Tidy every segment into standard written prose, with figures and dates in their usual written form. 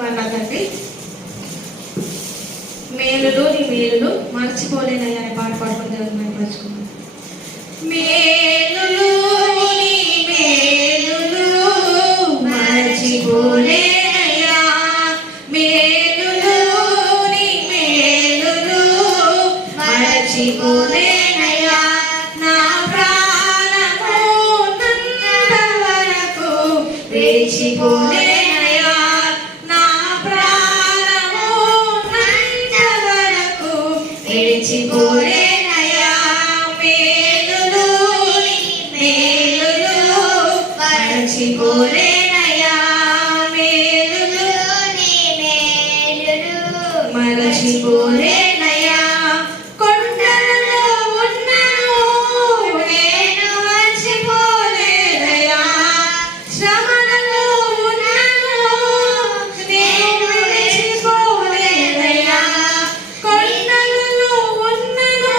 మన తండ్రి మేలులు నీ మేలులు మర్చిపోలేనయ్యా అనే పాట పాడుకుని దేవుని మహిమపరచుకున్నాం. మేలులు నీ మేలులు మర్చిపోలేనయ్యా, మేలులు నీ మేలులు మర్చిపోలేనయ్యా, నా ప్రాణము నంత వరకు విడిచిపోలేనయ్యా, నా ప్రాణము నంత వరకు విడిచిపోలేనయ్యా, మేలులు నీ మేలులు మరచిపోలేనయ్యా, మేలులు నీ మేలులు మరచిపోలేనయ్యా, కొండలలో ఉన్నను నేను మర్చిపోలేనయ్యా, శ్రమలలో ఉన్నను నేను విడిచిపోలేనయ్యా, కొండలలో ఉన్నను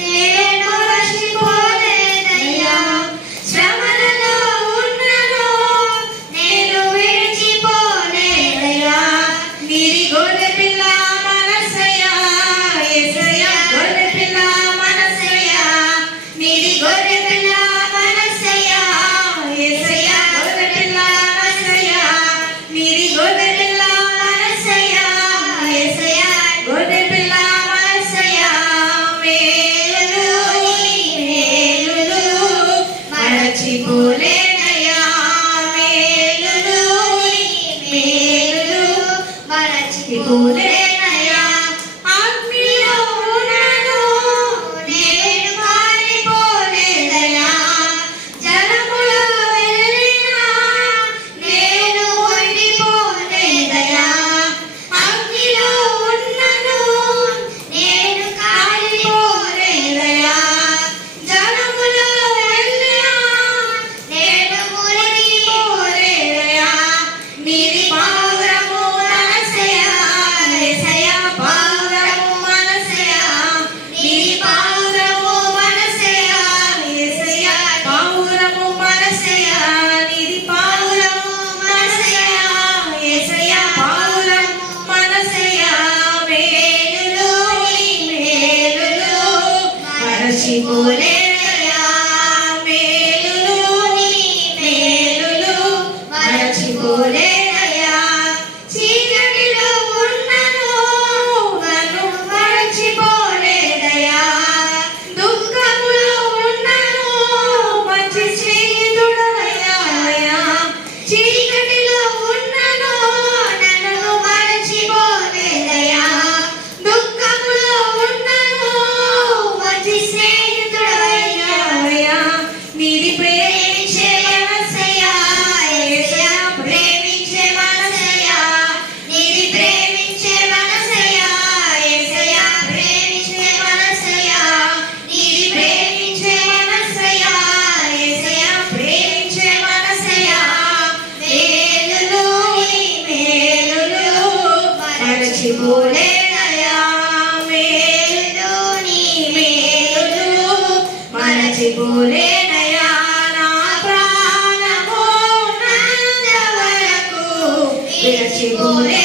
నేను మర్చిపోలేనయ్యా, శ్రమలలో ఉన్నను నేను విడిచిపోలేనయ్యా, నీరి గొర్రె పిల్ల మనసయ్యా, యేసయ్యా గొర్రె పిల్ల మనసయ్యా, నీరి గొర్రె పిల్ల మనసయ్యా, యేసయ్యా గొర్రె పిల్ల మనసయ్యా, నీరి గొర్రె పిల్ల మనసయ్యా, యేసయ్యా గొర్రె పిల్ల మనసయ్యా, మేలులు నీ మేలులు మరచిపోలేనయ్యా, మేలులు నీ మేలులు మరచిపోలేనయ్యా, అగ్నిలో ఉన్నను నేను కాలిపోలేనయ్యా, జలములో వెళ్ళినా నేను ఉండిపోలేనయ్యా, అగ్నిలో ఉన్నను నేను కాలిపోలేనయ్యా, జలములో వెళ్ళినా నేను మునిగిపోలేనయ్యా, నీరి పావురము మనసయ్యా, యేసయ్యా పావురము మనసయ్యా, నీరి పావురము మనసయ్యా, యేసయ్యా పావురము మనసయ్యా, నీరి పావురము మనసయ్యా, యేసయ్యా పావురము మనసయ్యా, మేలులు నీ మేలులు మరచిపోలేనయ్యా, మేలులు నీ మేలులు మరచిపోలేనయ్యా, చీకటిలో ఉన్నను నన్ను మరచిపోలేనయ్యా, దుఃఖములో ఉన్నను మంచి స్నేహితుడయ్యా, చీకటిలో ఉన్నను నన్ను మరచిపోలేనయ్యా, దుఃఖములో ఉన్నను మంచి స్నేహితుడయ్యా, నీది ప్రేమించే మనసయ్యా, యేసయ్యా ప్రేమించే మనసయ్యా, నీది ప్రేమించే మనసయ్యా, యేసయ్యా ప్రేమించే మనసయ్యా, నీది ప్రేమించే మనసయ్యా, యేసయ్యా ప్రేమించే మనసయ్యా, మేలులు నీ మేలులు మరచిపోలేనయ్యా, మేలులు నీ మేలులు మరచిపోలేనయ్యా, నా ప్రాణము నంత వరకు విడిచిపోలేనయ్యా.